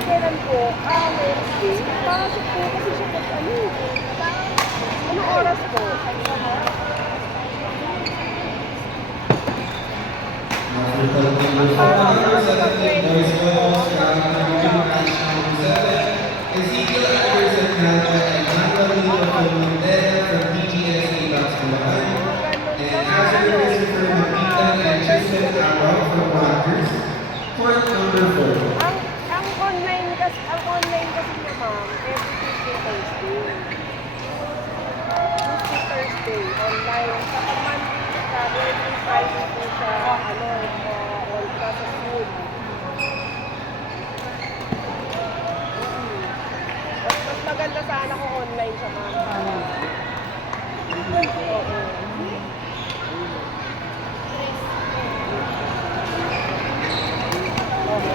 Kailan po? Wednesday. Pasok po kasi siya pag ano. Anong oras po? Ezekiel Anderson Nava and Manuelito Fernandez from DGSA Basketball. And Asher Christopher Magita and Tristan Araw from Rogers. Court number 4. Ang online kasi niya ma'am, every Tuesday, Thursday. Tuesday, Thursday, online. Sa Monday, every Friday po sa all class of school. Mas maganda sana kung online siya ma'am. Oo.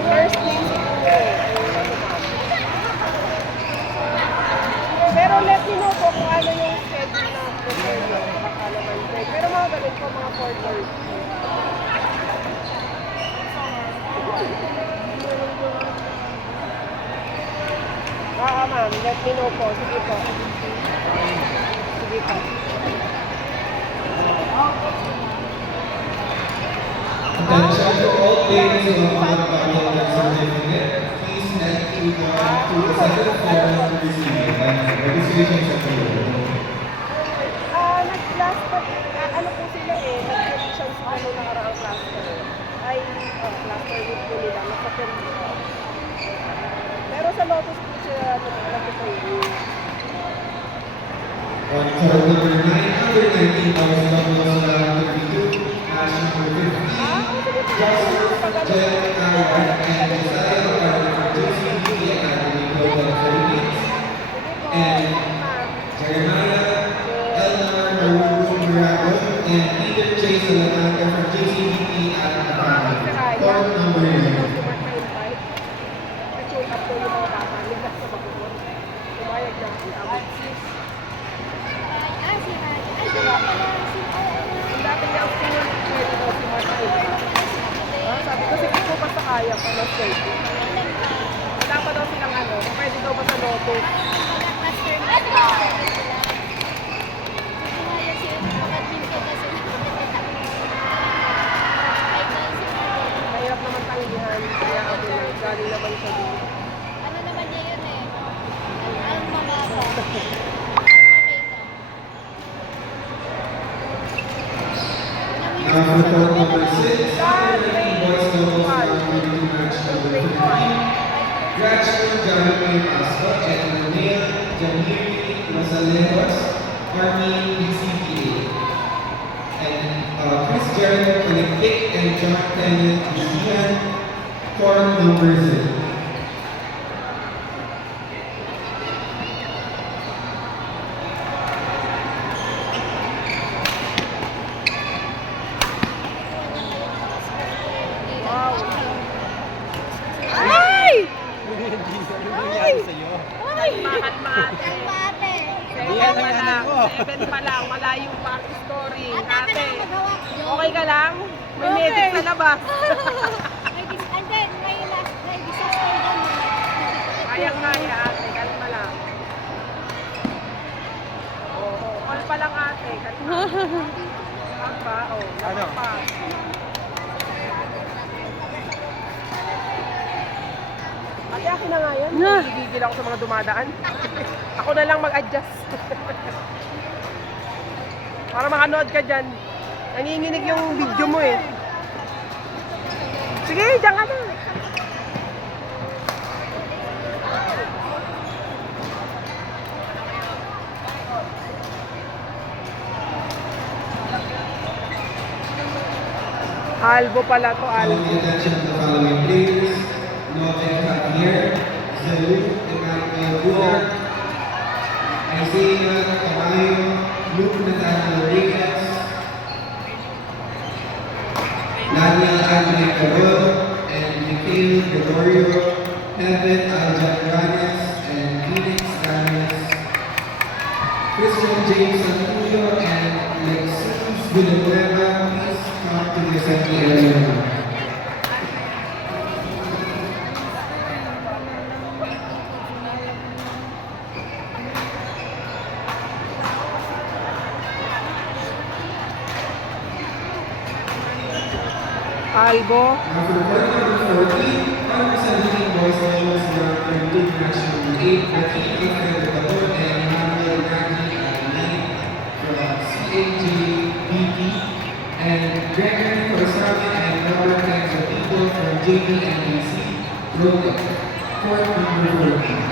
Thursday siguro. Pero let me know po kung ano yung schedule na prepare nyo. Baka naman pwede. Pero mga ganun po, mga 4:30. Ma'am. Let me know po. Sige po. Sige po. Attention to all players who have not gotten their certificate. Please head to the second floor to receive it. Registration is available. Nag-class pa, ano po sila nag-condition sila nung nakaraang cluster. Ay, cluster week po nila, nasa-permission. Pero sa Lotus po sila nag-training. On court number 9, under 19, boys doubles 32, match number 15. Joshua Jen Aaron and Josiah Aaron from JCB Academy Global Philippines. And Jeremiah Elnar Maruco Mirago and Peter J. Salamanca from JCB Academy. Court number 9. Nag-show up po yung mga bata, nila sa magkukot. Umayag na ako. Ang dati niya ang pinunod daw si Marta. Sabi ko, sige po basta kaya pa na swerte. Wala pa daw silang pwede daw ba sa loto? Mahirap naman tanggihan, kaya ako galing naman siya dito. Ano naman niya yun Ang mamasa. For court number 6, boys doubles match number 15. Gretchen Jaromir Aspa and Linnea Jamiri Rosalejos, Army BCPA. And Chris Jeremy Collectic and John Tennant Lucian, court number 0. Seven pa lang, malayo pa ang story. Ate, okay ka lang? May medic sa labas. And then, may disaster dyan. Kayang-kaya ate, kalma lang. Oo, call pa lang ate, kalma. Ang ba? Ano pa? Ate, akin na nga yan. Gigigil ako sa mga dumadaan. Ako na lang mag-adjust. Para makanood ka dyan. Nanginginig yung video mo Sige, dyan ka na. Albo pala to, Albo. Calling the attention of the following players: Noel Javier, Zelu Emmanuel Bunar, Isaiah Camayo, Luke Nathaniel Reyes, Daniel Andre Carol, and Mikhail Gregorio, Heaven Aljagranes, and Phoenix Ganes, Christian James Santuyo, and Lexus Villanueva. Please come to the assembly area now. Albo. Now for court number 14, under 17 boys doubles round 32 match number 8, Joaquin Alfredo Tabor and Manuel Nagi Alain from CAJBP, and Gregory Corsana and Robert Canzatito from JBNBC, Roca. Court number 14.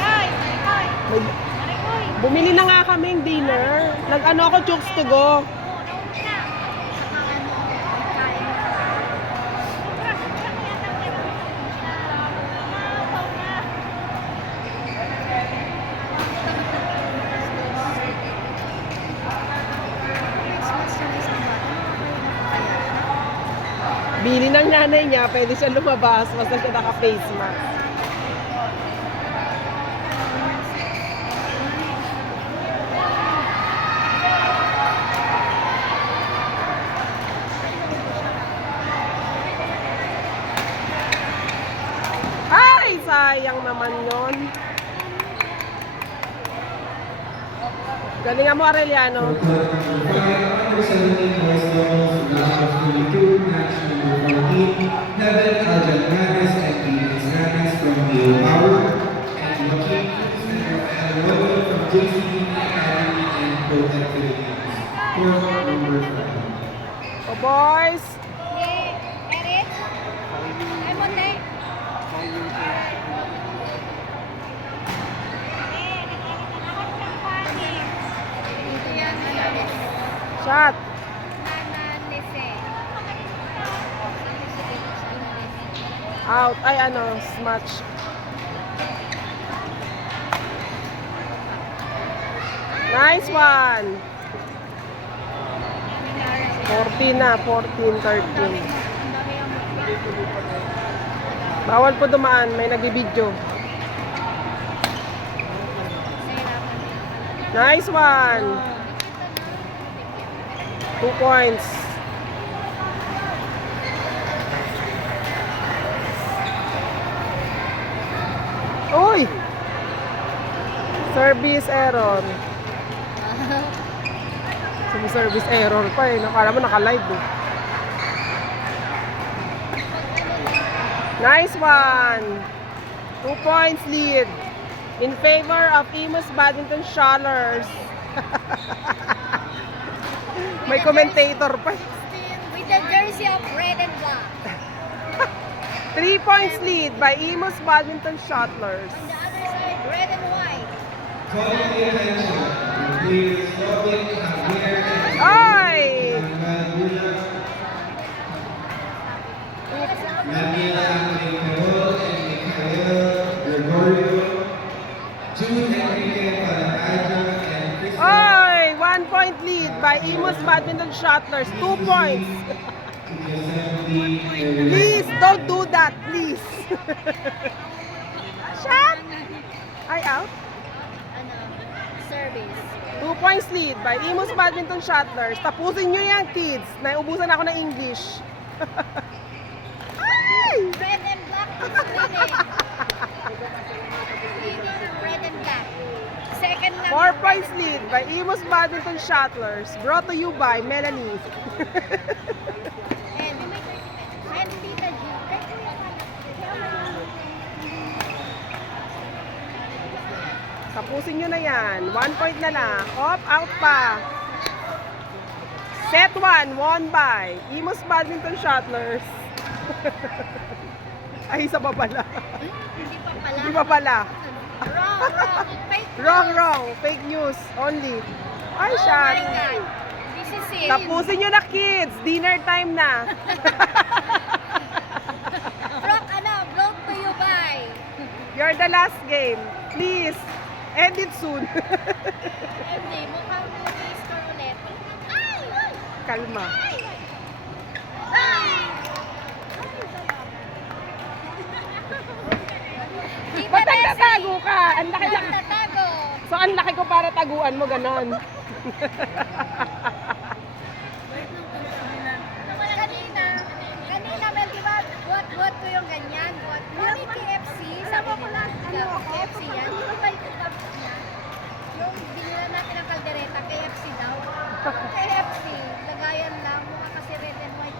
Ay! Ay! May- Aray, oy! Bumili na nga kaming dinner. Nag-ano ako, chooks to go. Oo, nauna na. Saka ano, kain na. Sobra, sobra kaya nang meron siya. Mapaw na. Christmas yung isang bata. Nakakaya siya. Bili ng nanay niya, pwede siya lumabas. Basta siya naka-face mask. Ay, sayang naman yon. Galingan mo, Arellano. For court number 5, under 17 boys doubles round of 22 match number 14, Heaven Aljanganes and Venus Ganes from Leo Power, and Joaquin Cruz and Rafael Royo from JCBP Academy and Protect Philippines. Court number 5. Oh, boys. Erit? Ay, Monday. Ito yan, Erit. Shot. Out. Ay, ano, smash. Nice one. 14 na, 14, 13. Bawal po dumaan, may nag-video. Nice one. 2 points. Uy! Service error. Service error pa eh. Nakala mo naka-live eh. Nice one! 2 points lead in favor of Imus Badminton Shalers. May commentator pa eh. With the jersey of red and black. 3 points lead by Imus Badminton Shalers. On the other side, red and white. Calling the attention, players Robin Javier and Ay! Manuel Mula, Daniela Nicole and Michael Gregorio, Jude Enrique Paranayo and Chris Ay! 1 point lead by Imus Badminton Shalers. 2 points. to the assembly area. Please, don't do that, please. Shot! Ay, out. Ano, service. 2 points lead by Imus Badminton Shalers. Tapusin nyo yan, kids. Naubusan ako ng English. Ay! Red and black is winning. Winning red and black. Second lang. 4 points lead by Imus Badminton Shalers. Brought to you by Melanie. And Tita G. Tapusin nyo na yan. 1 point na lang. Off, out pa. Set 1, won by Imus Badminton Shalers. Ay, isa pa pala. Hindi pa pala. Hindi pa pala. Wrong, wrong. Fake Wrong, news. wrong. Fake news only. Ay, Oh shot. my God. This is it. Tapusin nyo na, kids. Dinner time na. Brock, ano, brought to you by. You're the last game. Please, end it soon. Hindi, mukhang movie-score ulit. Ay! Kalma. Ay! Ay! Tita Ba't Bessie, nagtatago ka? Ang laki na. nagtatago. So, ang laki ko para taguan mo, ganon. Kanina KFC yan. Di ba yung tapos niya? Yung binila natin ng kaldereta, KFC daw. KFC, lagayan lang. Mukha kasi red and white.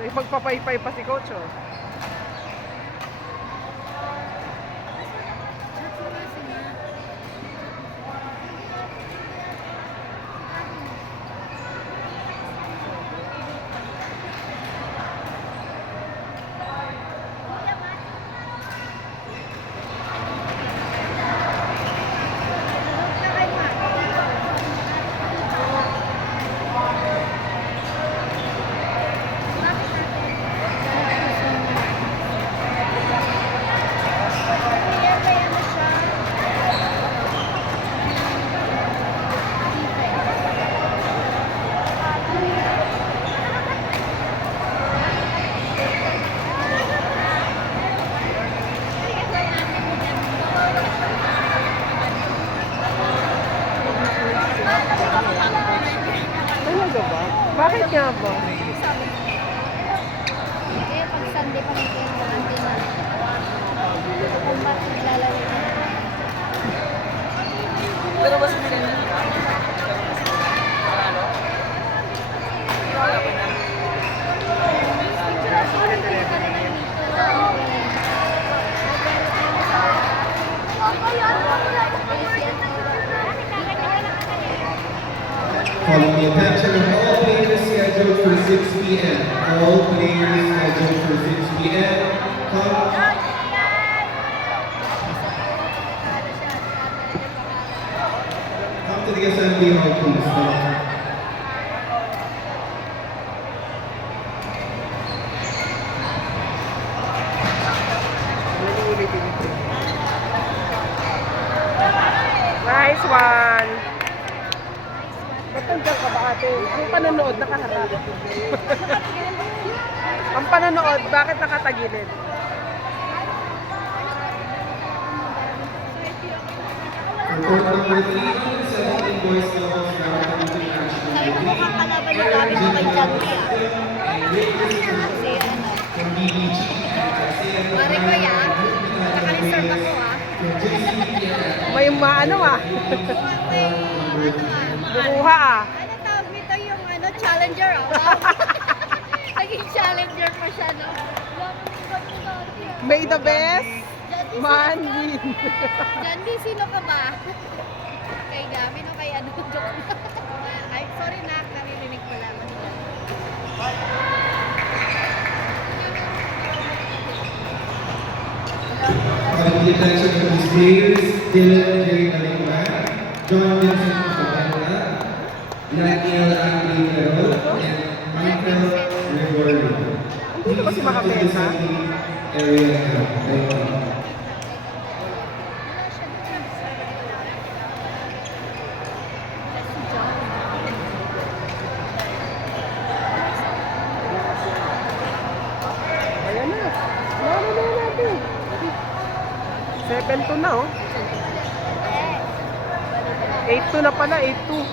May pagpapaypay pa si Coach, oh. Natsumasi niya. Talaga ba? Bakit nga ba? Kaya pag Sunday pa kayo hindi na. Kung ba't naglalaro na. Pero mas maganda. Calling the attention of all players scheduled for 6 p.m. All players scheduled for 6 p.m. Come to the assembly hall, please. Nice one! Ba't nandiyan ka ba ate? Ang panonood nakaharap. Ang panonood, bakit nakatagilid? Report number 3, 17 boys levels round international. Sabi ko mukhang kalaban yung gamit mo kay Chadley ah. Kasi ano. From BBG. Mari ko yan. Nakaliserve ako ah. May maano ah. Mukhang may ano ah. Bukuha ah. Ano tawag nito yung ano, challenger ah. Wow. Naging challenger pa siya no. May the best man win. Jandy, sino ka ba? Kay Gamin o kay ano? Joke. Ay, sorry na, naririnig ko lamang. Calling the attention of these players, Dylan J. Alingman, John Vincent Papanda, Daniel Andre Perol, and Michael Gregorio. Dito ba si Makapesa? Area now. Thank you. Ayan na. Lalo na natin. 7-2 na oh. 8-2 na pala, 8-2.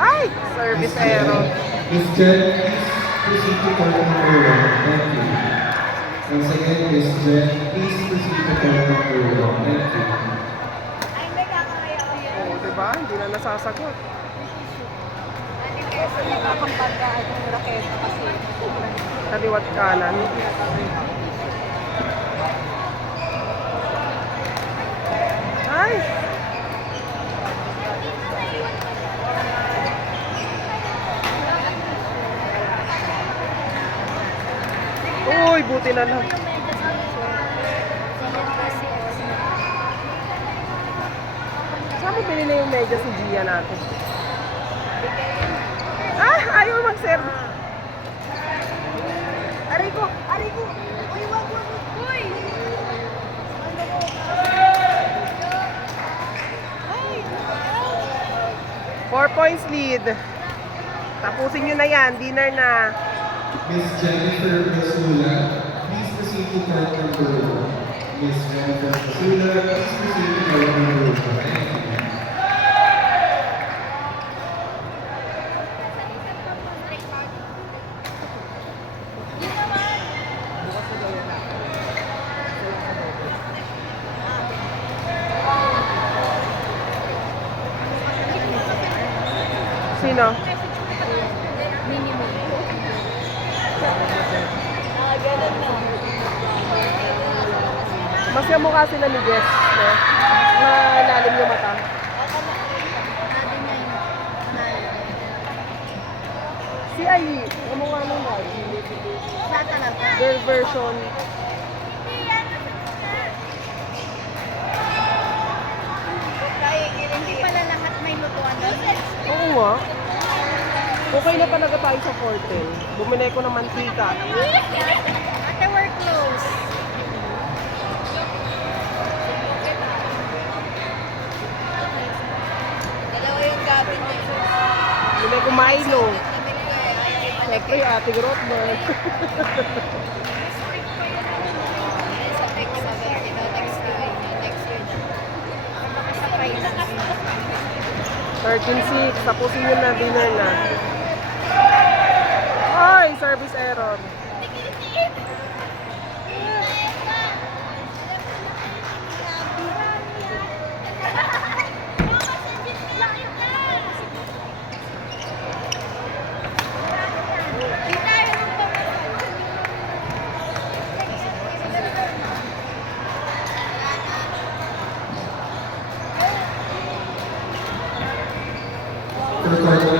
Ay! Service error. Miss Jen, please proceed to court number 1. Thank you. Once again, Miss Jen, please proceed to court number 1. Thank you. Ay, may kakakaya ko yan. Oo, diba? Hindi na nasasagot. Kasi nakapagbagaan yung raketa kasi. Kaliwat kanan. Ay! Uy, buti na lang. Saan mo pinili yung medyas si Gia natin? Ah, ayaw mag-serve. Aray ko! Aray ko! Uy, wag, wag, wag. Uy! 4 points lead. Tapusin nyo na yan. Dinner na. Miss Jennifer Basula, please proceed to court number 1. Miss Jennifer Basula, please proceed to court number 1. Thank you. Sino? Minimum. Ganun na. Mas kamukha sila ni Jess, no? Malalim yung mata. Sabi niya yung Si Ai, kamukha nung Ai. siya talaga. Girl version. Hindi pala lahat may lutuan. Oo nga. Okay na talaga tayo sa Fortel. Bumili ko ng mantika. Ate, we're close. Dalawa yung gabi niya. Bumili ko Milo. Lamig ko eh. Siyempre, Ate Grotman. Sa text, sabi kita, next year na. Baka sa finance. 13-6. Tapusin nyo na, dinner na. Ay, service error.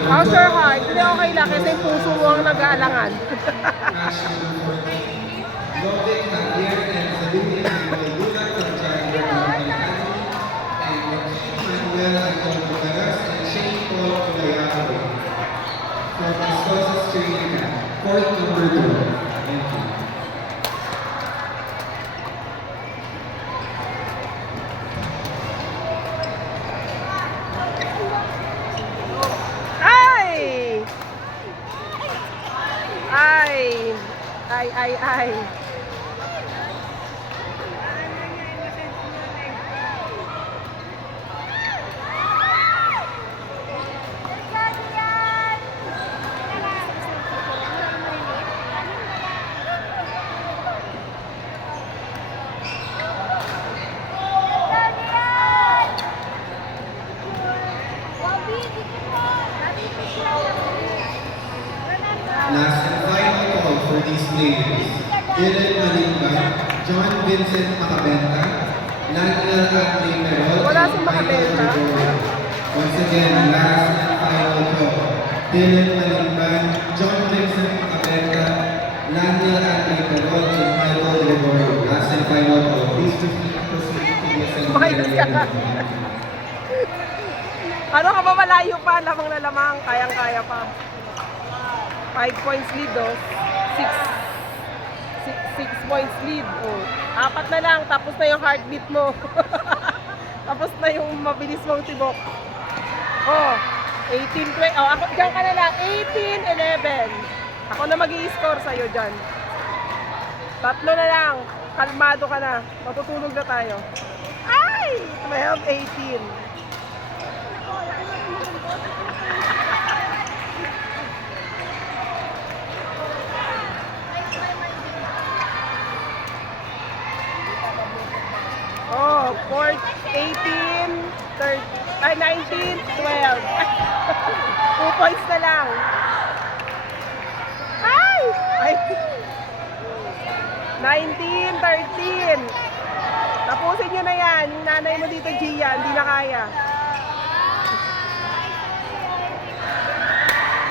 How's your heart? Hindi okay lang kasi yung puso mo ang nag-aalangan. Match number 14. Lovic Javier and Saludia Luna from Jaguar Mountain Academy. And Joaquin Manuel Anton Contreras and Shane Paul Colayato from Escosas Training Camp. Court number 2. Thank you. Ay! Ay! Ay, ay, ay. Last and final call for these players. Dylan Malimban, John Vincent Macabenta, Laniel Andre Perol, Wala si and Macabenta. Michael Gregorio. Once again, last and final call. Dylan Malimban, John Vincent Macabenta, Laniel Andre Perol, and Michael Gregorio. Last and final call. Please proceed to the Kumain assembly ka. area. Ano ka ba, malayo pa, lamang na lamang, kayang-kaya pa. 5 points lead, oh. 6 points lead, oh. 4 na lang, tapos na yung heartbeat mo. Tapos na yung mabilis mong tibok. Oh, 18-20. Oh, ako, dyan ka na lang. 18-11. Ako na mag-i-score sa'yo dyan. 3 na lang. Kalmado ka na. Matutulog na tayo. Ay! 12-18. Oh, 4, 18, 30, ay 19, 12. 2 points na lang. Ay! Ay! 19, 13. Tapusin nyo na yan. Yung nanay mo dito, Gia, hindi na kaya.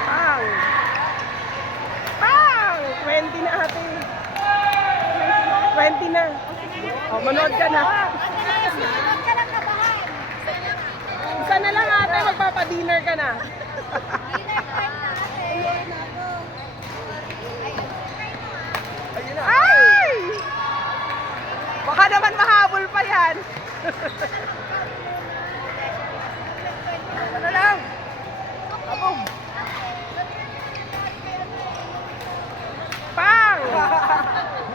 Pang! Pang! 20 na ate. 20 na. Oh, manood ka na. Huwag ka lang kabahan. Isa na lang ate, magpapa-dinner ka na. Dinner time na ate. Ay! Baka naman mahabol pa yan. Ano lang? Abog. Pang!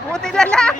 Buti na lang.